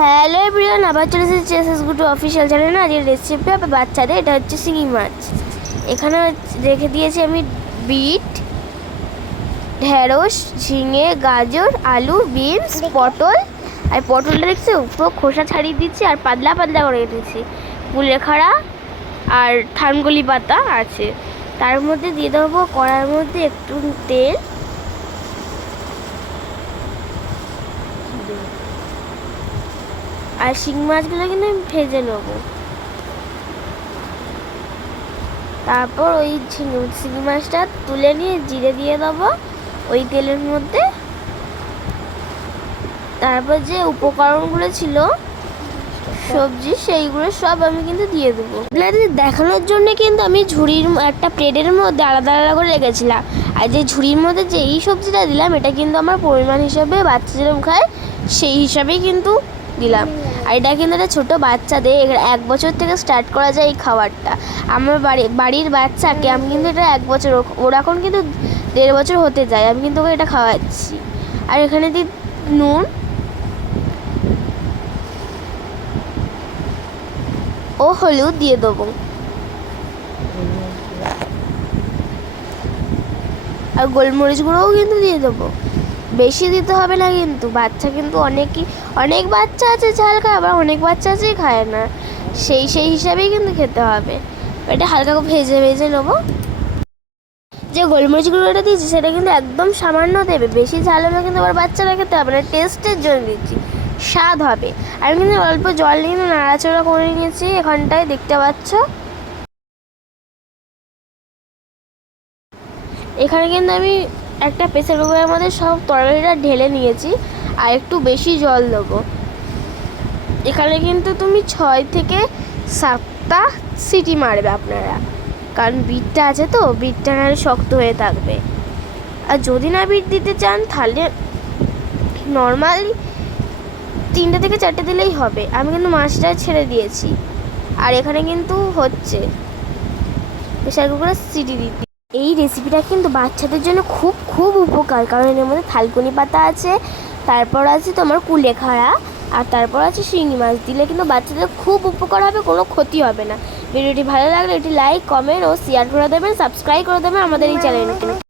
Hello everyone, আবার চলে এসেছি এসএস গুটু অফিসিয়াল চ্যানেলে। আজকের রেসিপি হবে বাচ্চাদের। এটা হচ্ছে শিঙি মাছ। এখানে রেখে দিয়েছি আমি বিট, ঢেঁড়স, ঝিঙে, গাজর, আলু, বিনস, পটল। আর পটলটা দেখছি উপর খোসা ছাড়িয়ে দিচ্ছি আর পাতলা পাতলা করে দিচ্ছি। কুলেখাড়া আর থানগলি পাতা আছে। তার মধ্যে দিয়ে দেবো কড়াইয়ের মধ্যে একটু তেল, আর শিঙি মাছগুলো কিন্তু আমি ভেজে নেব। তারপর ওই শিঙি মাছটা তুলে নিয়ে জিরে দিয়ে দেবো ওই তেলের মধ্যে। তারপর যে উপকরণগুলো ছিল সবজি, সেইগুলো সব আমি কিন্তু দিয়ে দেবো। আপনাদের দেখানোর জন্য কিন্তু আমি ঝুড়ির একটা প্লেটের মধ্যে আলাদা আলাদা করে রেখেছিলাম। আর যে ঝুড়ির মধ্যে যে এই সবজিটা দিলাম, এটা কিন্তু আমার পরিমাণ হিসাবে বাচ্চা যেরকম খায় সেই হিসাবেই কিন্তু দিলাম। আর এটা কিন্তু একটা ছোটো বাচ্চাদের 1 বছর থেকে স্টার্ট করা যায় এই খাবারটা। আমার বাড়ির বাচ্চাকে আমি কিন্তু এটা 1 বছর, ওর এখন কিন্তু 1.5 বছর হতে যায়, আমি কিন্তু ওকে এটা খাওয়াচ্ছি। আর এখানে দিই নুন ও হলুদ দিয়ে দেবো, আর গোলমরিচ গুঁড়োও কিন্তু দিয়ে দেবো। বেশি দিতে হবে না কিন্তু, বাচ্চা কিন্তু অনেক বাচ্চা আছে ঝাল খায়, আবার অনেক বাচ্চা আছে খায় না, সেই হিসাবেই কিন্তু খেতে হবে। এটা হালকা করে ভেজে নেবো। যে গোলমরিচ গুঁড়োটা দিয়েছি সেটা কিন্তু একদম সামান্য দেবে, বেশি ঝাল হলে কিন্তু আবার বাচ্চারা খেতে হবে না, টেস্টের জন্য দিচ্ছি, স্বাদ হবে। আমি কিন্তু অল্প জল নিয়ে নাড়াচাড়া করে নিয়েছি। এখানটায় দেখতে পাচ্ছ এখানে কিন্তু আমি একটা প্রেসার কুকারের মধ্যে সব তরকারিটা ঢেলে নিয়েছি, আর একটু বেশি জল দেবো। এখানে কিন্তু তুমি 6 থেকে 7টা সিটি মারবে আপনারা, কারণ বিটটা আছে তো, বিটটা না শক্ত হয়ে থাকবে। আর যদি না বিট দিতে চান তাহলে নর্মালি 3টে থেকে 4টে দিলেই হবে। আমি কিন্তু মাছটা ছেড়ে দিয়েছি, আর এখানে কিন্তু হচ্ছে প্রেসার কুকারে সিটি দিতে। এই রেসিপিটা কিন্তু বাচ্চাদের জন্য খুব খুব উপকার, কারণ এর মধ্যে থালকুনি পাতা আছে, তারপর আছে তোমার কুলেখাড়া, আর তারপর আছে শিঙি মাছ। দিলে কিন্তু বাচ্চাদের খুব উপকার হবে, কোনো ক্ষতি হবে না। ভিডিওটি ভালো লাগলে এটি লাইক, কমেন্ট ও শেয়ার করে দেবেন, সাবস্ক্রাইব করে দেবেন আমাদের এই চ্যানেলটি।